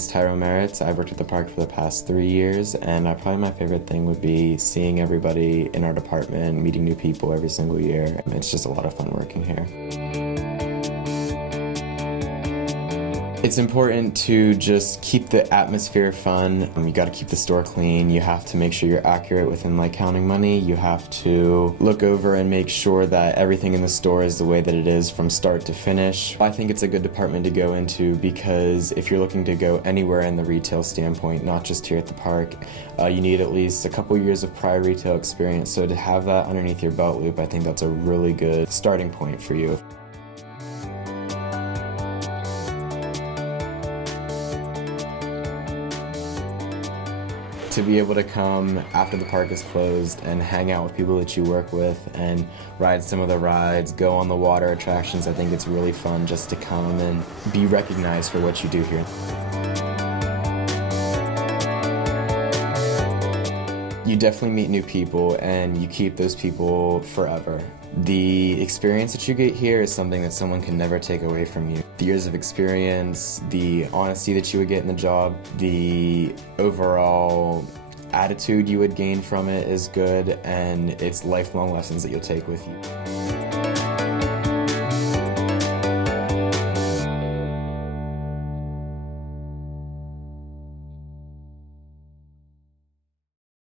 is Tyrell Merrits. I've worked at the park for the past 3 years, and probably my favorite thing would be seeing everybody in our department, meeting new people every single year. It's just a lot of fun working here. It's important to just keep the atmosphere fun. You got to keep the store clean. You have to make sure you're accurate within counting money. You have to look over and make sure that everything in the store is the way that it is from start to finish. I think it's a good department to go into because if you're looking to go anywhere in the retail standpoint, not just here at the park, you need at least a couple years of prior retail experience. So to have that underneath your belt loop, I think that's a really good starting point for you. To be able to come after the park is closed and hang out with people that you work with and ride some of the rides, go on the water attractions, I think it's really fun just to come and be recognized for what you do here. You definitely meet new people and you keep those people forever. The experience that you get here is something that someone can never take away from you. The years of experience, the honesty that you would get in the job, the overall attitude you would gain from it is good, and it's lifelong lessons that you'll take with you.